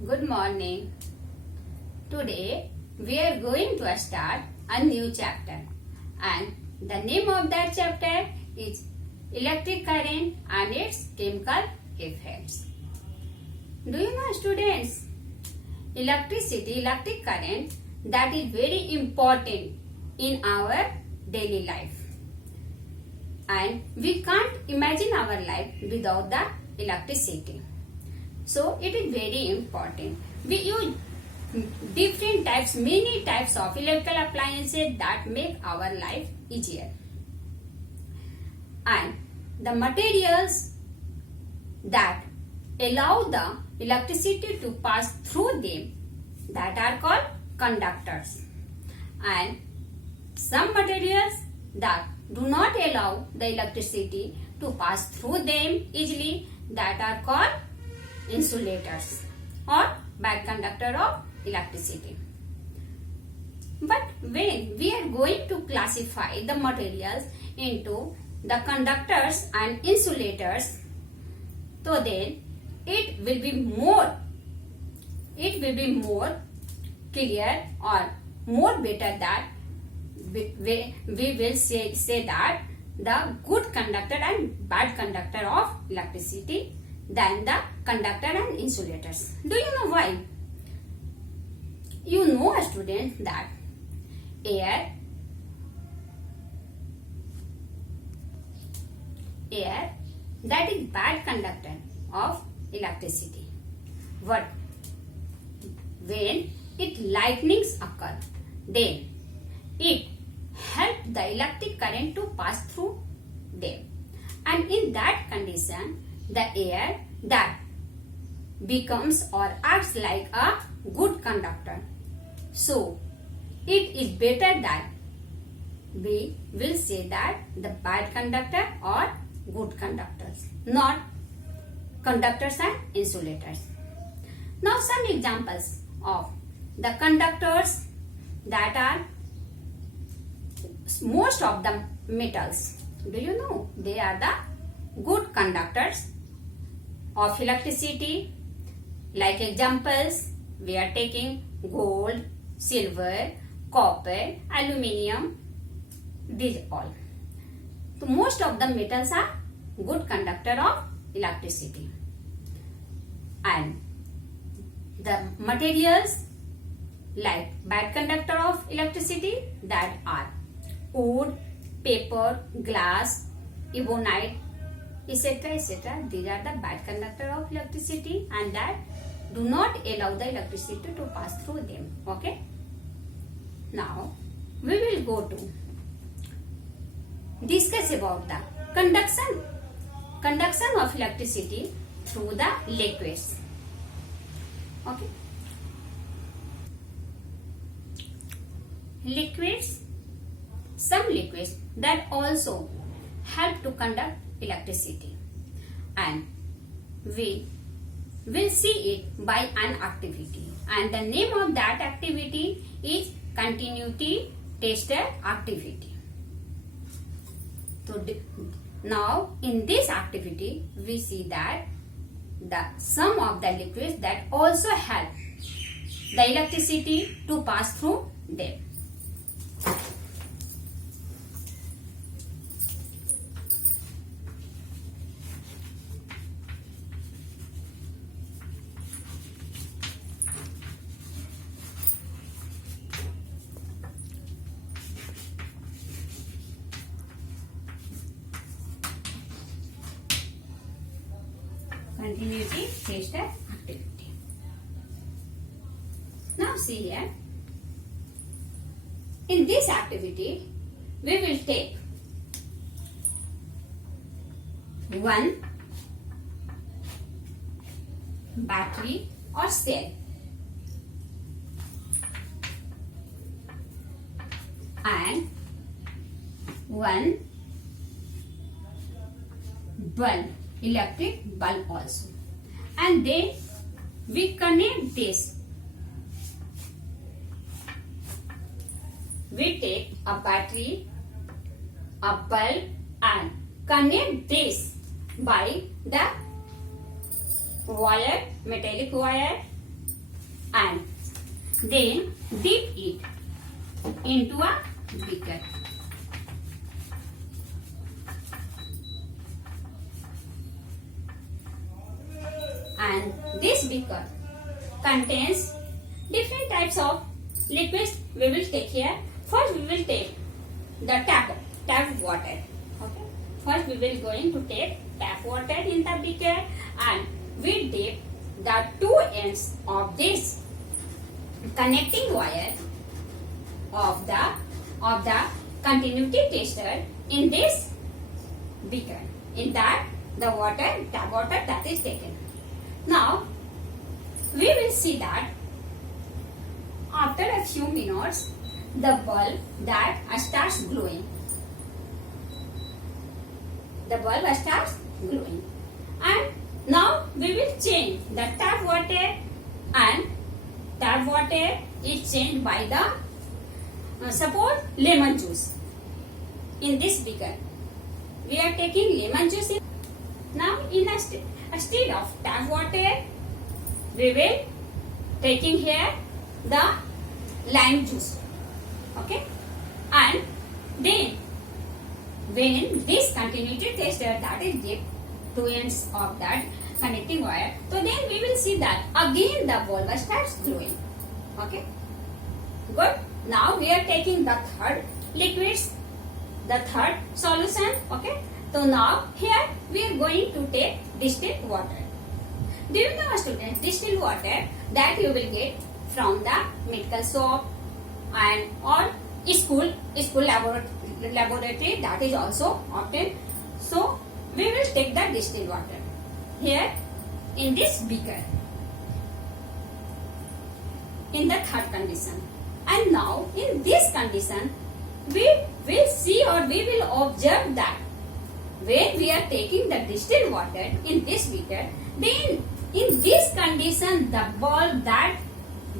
Good morning. Today we are going to start a new chapter, and the name of that chapter is electric current and its chemical effects. Do you know, students, electric current, that is very important in our daily life, and we can't imagine our life without the electricity. So it is very important. We use many types of electrical appliances that make our life easier. And the materials that allow the electricity to pass through them, that are called conductors. And some materials that do not allow the electricity to pass through them easily, that are called insulators or bad conductor of electricity. But when we are going to classify the materials into the conductors and insulators, so then it will be more clear or more better that we will say that the good conductor and bad conductor of electricity than the conductor and insulators. Do you know why? You know, students, that air that is bad conductor of electricity. What? When lightnings occur, then it helps the electric current to pass through them, and in that condition the air that becomes or acts like a good conductor. So it is better that we will say that the bad conductor or good conductors, not conductors and insulators. Now some examples of the conductors that are most of the metals. Do you know? They are the good conductors of electricity. Like examples, we are taking gold, silver, copper, aluminium, these all. So most of the metals are good conductor of electricity. And the materials like bad conductor of electricity, that are wood, paper, glass, ebonite, etc. etc. These are the bad conductor of electricity and that do not allow the electricity to pass through them. Okay. Now we will go to discuss about the conduction of electricity through the liquids. Okay. Liquids, some liquids that also help to conduct electricity, and we will see it by an activity, and the name of that activity is continuity tester activity. So now in this activity we see that some of the liquids that also help the electricity to pass through them. Continuity tester activity. Now see here. In this activity, we will take one battery or cell and one bulb, electric bulb also, and then we connect this. We take a battery, a bulb, and connect this by the wire, metallic wire and then dip it into a beaker. And this beaker contains different types of liquids. We will take here. First we will take the tap water. Okay. First we will going to take tap water in the beaker, and we dip the two ends of this connecting wire of the continuity tester in this beaker. In that the tap water that is taken. Now we will see that after a few minutes the bulb that starts glowing. The bulb starts glowing. And now we will change the tap water, and tap water is changed by the suppose lemon juice. In this beaker we are taking lemon juice. Now instead of tap water we will taking here the lime juice. Okay. And then when this continuity tester that is dipped two ends of that connecting wire, so then we will see that again the bulb starts glowing. Okay. Good. Now we are taking the third liquids, the third solution. Okay. So now here we are going to take distilled water. Do you know, students, distilled water that you will get from the medical shop and or school laboratory, that is also obtained. So we will take the distilled water here in this beaker in the third condition. And now in this condition we will see or we will observe that when we are taking the distilled water in this beaker, then in this condition the bulb that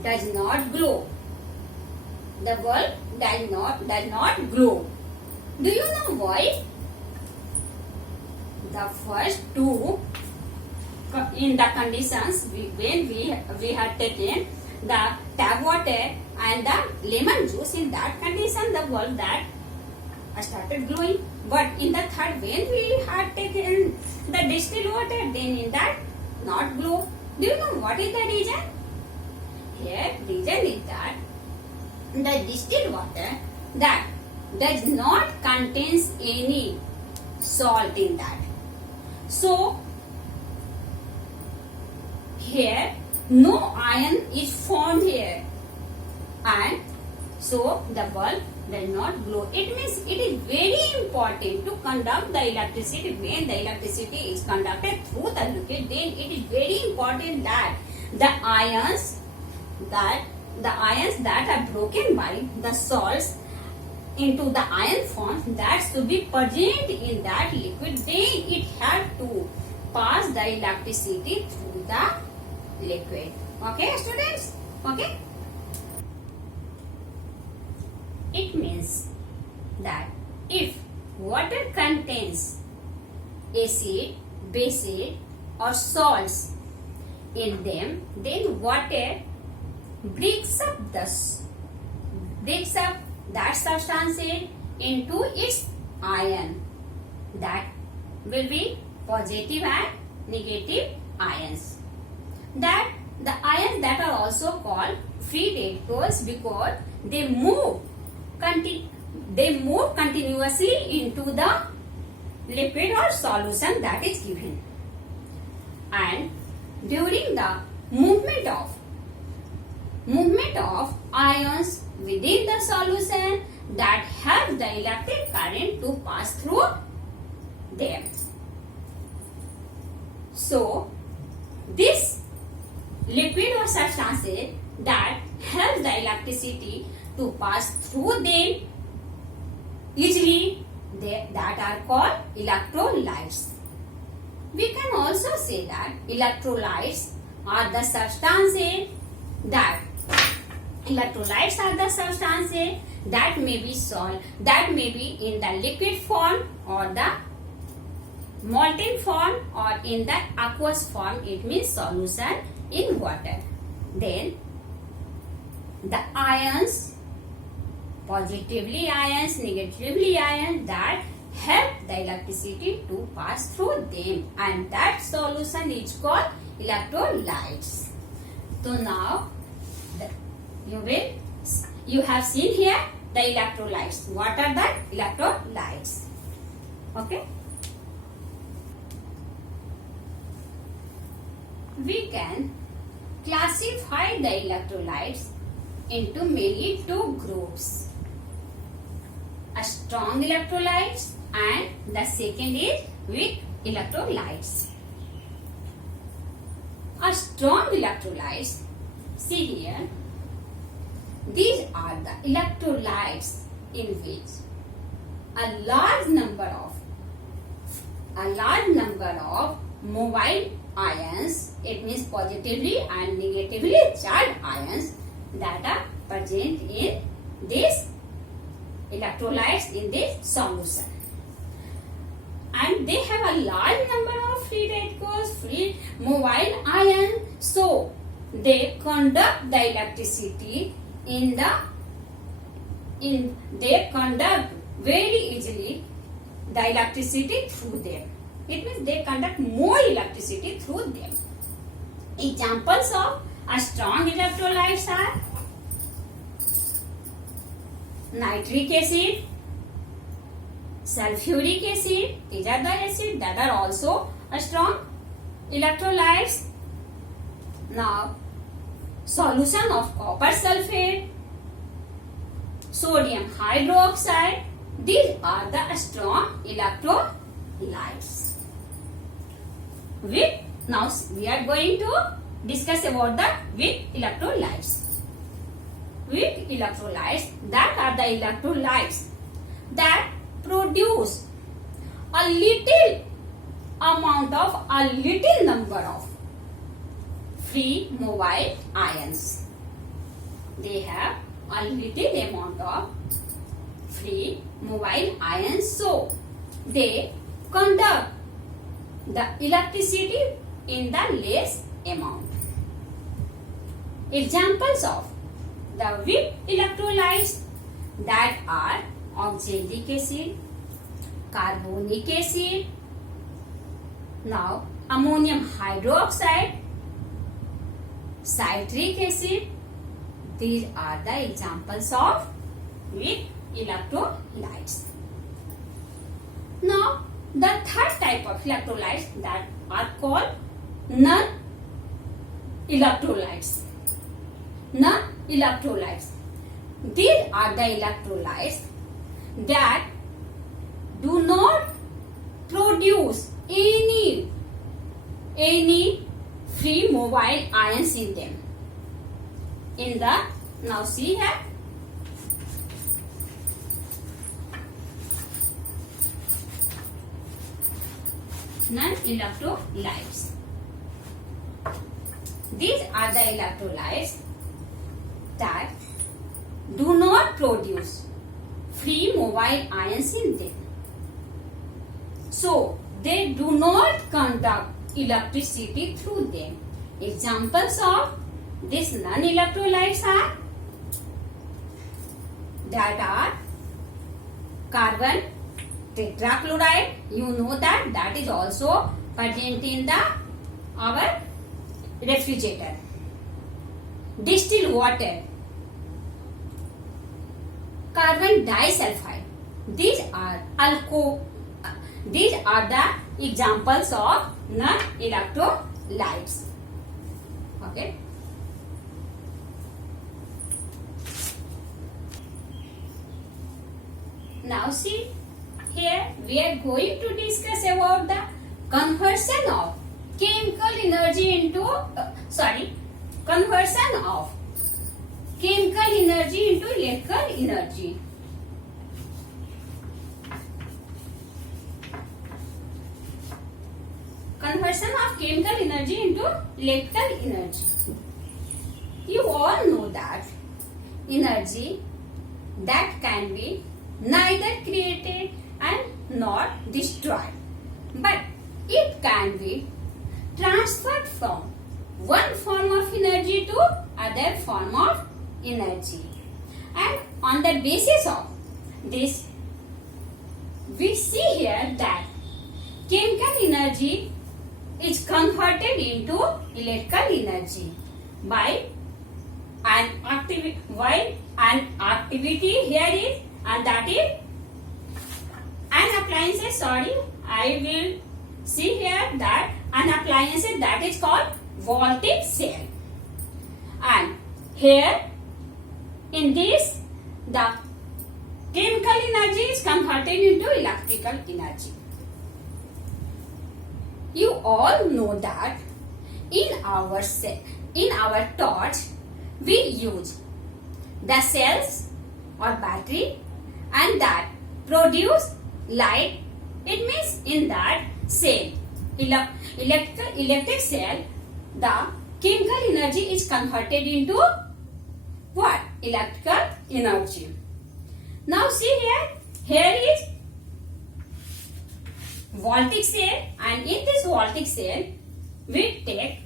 does not glow. The bulb does not glow. Do you know why? The first two in the conditions when we had taken the tap water and the lemon juice, in that condition the bulb that started glowing. But in the third, when we had taken the distilled water, then in that not glow. Do you know what is the reason? Here reason is that the distilled water that does not contains any salt in that. So here no iron is formed here, and so the bulb does not glow. It means it is very important to conduct the electricity. When the electricity is conducted through the liquid, then it is very important that the ions that are broken by the salts into the ion form that should be present in that liquid, then it have to pass the electricity through the liquid. Okay, students? Okay. It means that if water contains acid, base, or salts in them, then water breaks up that substance into its ion. That will be positive and negative ions. That the ions that are also called free radicals because they move continuously into the liquid or solution that is given, and during the movement of ions within the solution, that helps the electric current to pass through them. So this liquid or substances that help the electricity to pass through them easily, that are called electrolytes. We can also say that electrolytes are the substances that may be salt, that may be in the liquid form or the molten form or in the aqueous form. It means solution in water. Then the ions, positively ions, negatively ions, that help the electricity to pass through them, and that solution is called electrolytes. So now you have seen here the electrolytes. What are the electrolytes? Okay. We can classify the electrolytes into mainly two groups. A strong electrolytes and the second is weak electrolytes. A strong electrolytes, see here, these are the electrolytes in which a large number of mobile ions, it means positively and negatively charged ions, that are present in this electrolytes in this solution, and they have a large number of free radicals, free mobile ions, so they conduct the electricity they conduct very easily the electricity through them. It means they conduct more electricity through them. Examples of a strong electrolytes are nitric acid, sulfuric acid. These are the acids that are also a strong electrolytes. Now, solution of copper sulfate, sodium hydroxide, these are the strong electrolytes. Now we are going to discuss about the weak electrolytes. Weak electrolytes, that are the electrolytes that produce a little number of free mobile ions. They have a little amount of free mobile ions, so they conduct the electricity in the less amount. Examples of the weak electrolytes, that are oxalic acid, carbonic acid, now ammonium hydroxide, citric acid. These are the examples of weak electrolytes. Now, the third type of electrolytes, that are called non-electrolytes. Non-electrolytes. These are the electrolytes that do not produce any free mobile ions in them. Now see here, non-electrolytes. These are the electrolytes that do not produce free mobile ions in them, so they do not conduct electricity through them. Examples of these non-electrolytes are carbon tetrachloride. You know that is also present in our refrigerator. Distilled water, carbon disulfide. These are the examples of non-electrolytes. Okay. Now see, here we are going to discuss about the conversion of chemical energy into electrical energy. Conversion of chemical energy into electrical energy. You all know that energy that can be neither created and nor destroyed, but it can be transferred from one form of energy to other form of energy. And on the basis of this, we see here that chemical energy is converted into electrical energy by an activity here is, and that is an appliance. Sorry, I will see here that an appliance that is called voltaic cell. And here in this, the chemical energy is converted into electrical energy. You all know that in our torch we use the cells or battery, and that produce light. It means in that cell, electric cell, the chemical energy is converted into what? Electrical energy. Now see here is voltaic cell, and in this voltaic cell we take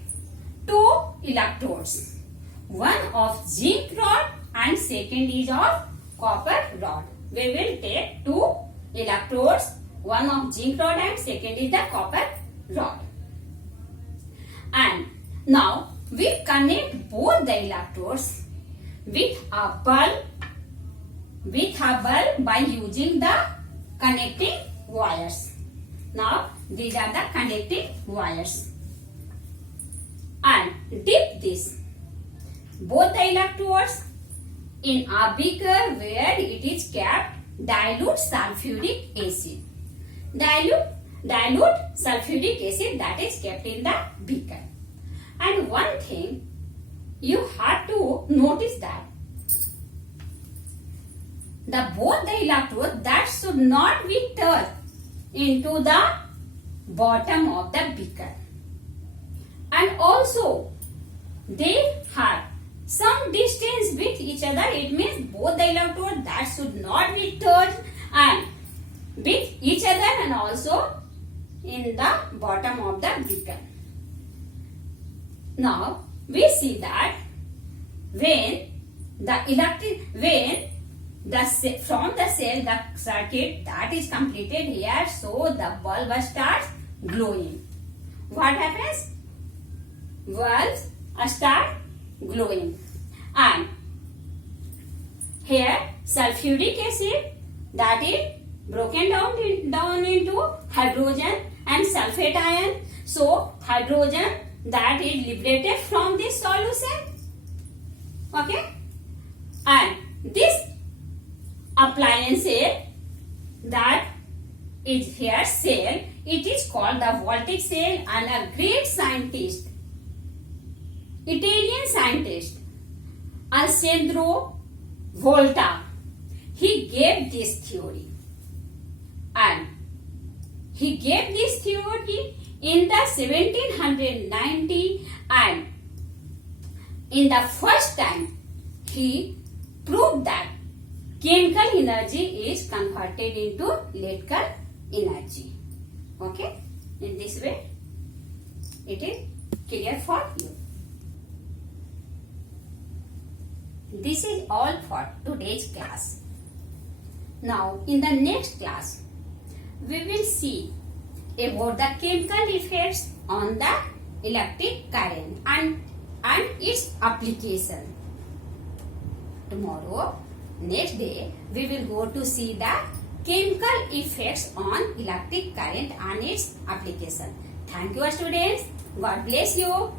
two electrodes, one of zinc rod and second is of copper rod. We will take two electrodes, one of zinc rod and second is the copper rod. And now we connect both the electrodes with a bulb by using the connecting wires. Now these are the connecting wires. And dip both the electrodes in a beaker where it is kept dilute sulfuric acid. Dilute sulfuric acid that is kept in the beaker. And one thing you have to notice that both the electrodes that should not be turned into the bottom of the beaker, and also they have some distance with each other. It means both the electrodes that should not be touched and with each other, and also in the bottom of the beaker. Now we see that when from the cell the circuit that is completed here, so the bulb starts glowing. What happens? Bulbs start glowing, and here sulfuric acid that is broken down into hydrogen and sulfate ion. So hydrogen that is liberated from this solution. Okay, and this appliance that is here cell, it is called the voltaic cell, and a great scientist, Italian scientist Alessandro Volta, he gave this theory, and he gave this theory in the 1790, and in the first time he proved that chemical energy is converted into electrical energy. Okay, in this way it is clear for you. This is all for today's class. Now in the next class we will see about the chemical effects on the electric current and its application. Tomorrow, next day, we will go to see the chemical effects on electric current and its application. Thank you, students. God bless you.